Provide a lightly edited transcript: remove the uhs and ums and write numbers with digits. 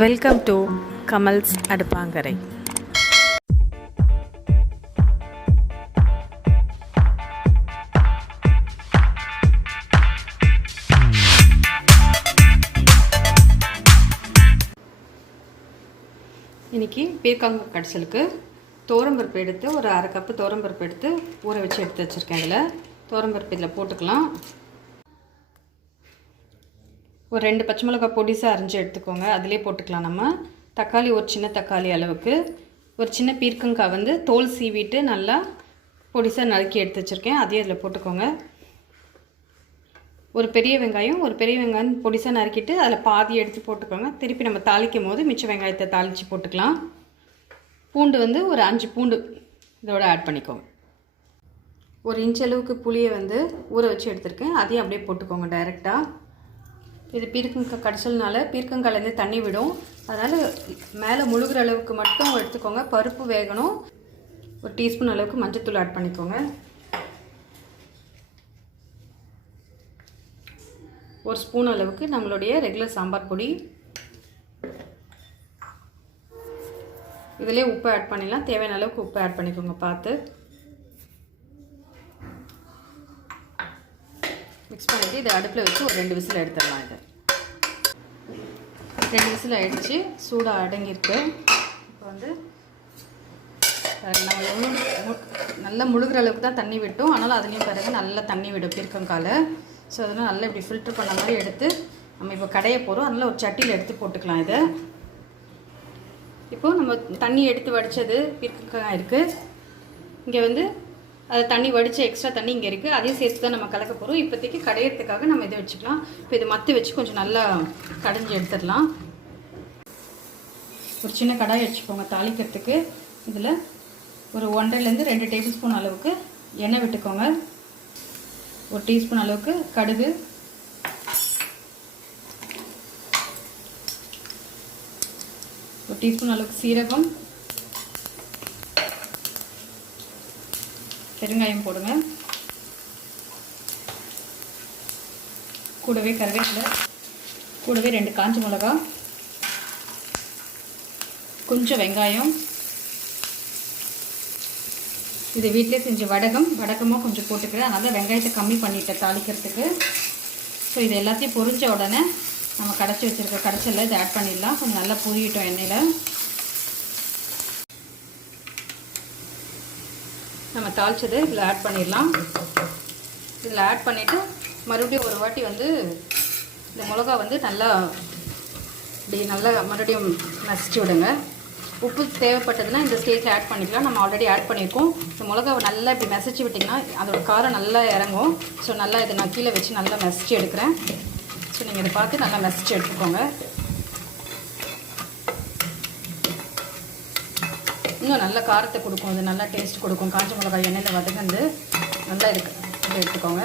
Welcome to Kamals Adupankarai. இன்னைக்கு பீர்க்கங்காய் கடைசலுக்கு தோரம்பருப்பு எடுத்து ஒரு அரை கப்பு தோரம்பருப்பு எடுத்து ஊற வச்சு எடுத்து வச்சுருக்கேன். இதில் தோரம்பருப்பு இதில் போட்டுக்கலாம். ஒரு 2 பச்சை மிளகாய் பொடிசாக அரைஞ்சி எடுத்துக்கோங்க, அதிலே போட்டுக்கலாம். நம்ம தக்காளி ஒரு சின்ன தக்காளி அளவுக்கு, ஒரு சின்ன பீர்க்கங்காய் வந்து தோல் சீவிட்டு நல்லா பொடிசாக நறுக்கி எடுத்து வச்சுருக்கேன், அதையும் அதில் போட்டுக்கோங்க. ஒரு பெரிய வெங்காயம் பொடிசாக நறுக்கிட்டு அதில் பாதி எடுத்து போட்டுக்கோங்க. திருப்பி நம்ம தாளிக்கும் போது மிச்ச வெங்காயத்தை தாளித்து போட்டுக்கலாம். பூண்டு வந்து ஒரு 5 பூண்டு இதோட ஆட் பண்ணிக்கோங்க. 1 இன்ச் அளவுக்கு புளியை வந்து ஊற வச்சு எடுத்துருக்கேன், அதையும் அப்படியே போட்டுக்கோங்க டைரெக்டாக. இது பீர்க்கங்காய் கடைசல்னால பீர்க்கங்காயிலேருந்து தண்ணி விடும், அதனால் மேலே முழுகிற அளவுக்கு மட்டும் எடுத்துக்கோங்க. பருப்பு வேகணும். ஒரு டீஸ்பூன் அளவுக்கு மஞ்சள்தூள் ஆட் பண்ணிக்கோங்க. 1 ஸ்பூன் அளவுக்கு நம்மளுடைய ரெகுலர் சாம்பார் பொடி. இதிலே உப்பு ஆட் பண்ணிடலாம். தேவையான அளவுக்கு உப்பு ஆட் பண்ணிக்கோங்க பார்த்து. மிக்ஸ் பண்ணிவிட்டு இதை அடுப்பில் வச்சு ஒரு 2 விசில் எடுத்துடலாம். இதை 2 விசில் ஆகிடுச்சு, சூடாக அடங்கியிருக்கு. இப்போ வந்து நம்ம எவ்வளோ நல்லா முழுகிற அளவுக்கு தான் தண்ணி விட்டோம், ஆனாலும் அதுலேயும் பிறகு நல்லா தண்ணி விடும் பீர்க்கங்காயில். ஸோ அதனால் நல்லா இப்படி ஃபில்ட்ரு பண்ண மாதிரி எடுத்து நம்ம இப்போ கடைய போகிறோம். அதனால் ஒரு சட்டியில் எடுத்து போட்டுக்கலாம். இதை இப்போது நம்ம தண்ணி எடுத்து வடித்தது பீர்க்கங்காய் இருக்குது, இங்கே வந்து அது தண்ணி வடித்த எக்ஸ்ட்ரா தண்ணி இங்கே இருக்குது, அதையும் சேர்த்து தான் நம்ம கலக்க போகிறோம். இப்போதைக்கு கடையிறதுக்காக நம்ம இதை வச்சுக்கலாம். இப்போ இதை மற்ற வச்சு கொஞ்சம் நல்லா கடைஞ்சி எடுத்துடலாம். ஒரு சின்ன கடாய் வச்சுக்கோங்க தாளிக்கிறதுக்கு. இதில் ஒரு 1.5லேருந்து 2 டேபிள் ஸ்பூன் அளவுக்கு எண்ணெய் விட்டுக்கோங்க. 1 டீஸ்பூன் அளவுக்கு கடுகு, ஒரு டீஸ்பூன் அளவுக்கு சீரகம், பெருங்காயம் போடுங்க. கூடவே கருவேப்பிலை, கூடவே 2 காஞ்ச மிளகா, கொஞ்சம் வெங்காயம். இது வீட்டிலே செஞ்ச வடகமாக கொஞ்சம் போட்டுக்கிறேன், அதனால் வெங்காயத்தை கம்மி பண்ணிட்டேன் தாளிக்கிறதுக்கு. ஸோ இது எல்லாத்தையும் பொரிஞ்ச உடனே நம்ம கடைச்சி வச்சுருக்க கடைச்சலில் இதை ஆட் பண்ணிடலாம். கொஞ்சம் நல்லா பொரியிட்டோம் எண்ணெயில். நம்ம தாளிச்சது இதில் ஆட் பண்ணிடலாம். இதில் ஆட் பண்ணிவிட்டு மறுபடியும் ஒரு வாட்டி வந்து இந்த மிளகா வந்து நல்லா இப்படி நல்லா மறுபடியும் நசிச்சு விடுங்க. உப்பு தேவைப்பட்டதுன்னா இந்த ஸ்டேஜில் ஆட் பண்ணிக்கலாம், நம்ம ஆல்ரெடி ஆட் பண்ணியிருக்கோம். இந்த மிளகாவை நல்லா இப்படி மசிச்சு விட்டிங்கன்னா அதோட காரம் நல்லா இறங்கும். ஸோ நல்லா இதை நான் கீழே வச்சு நல்லா மசிச்சு எடுக்கிறேன். ஸோ நீங்கள் இதை பார்த்து நல்லா மசிச்சு எடுத்துக்கோங்க. இன்னும் நல்ல காரத்தை கொடுக்கும், இது நல்லா டேஸ்ட் கொடுக்கும். காஞ்ச மிளகாய் எண்ணெயில் வதங்கந்து நல்லா இதை எடுத்துக்கோங்க.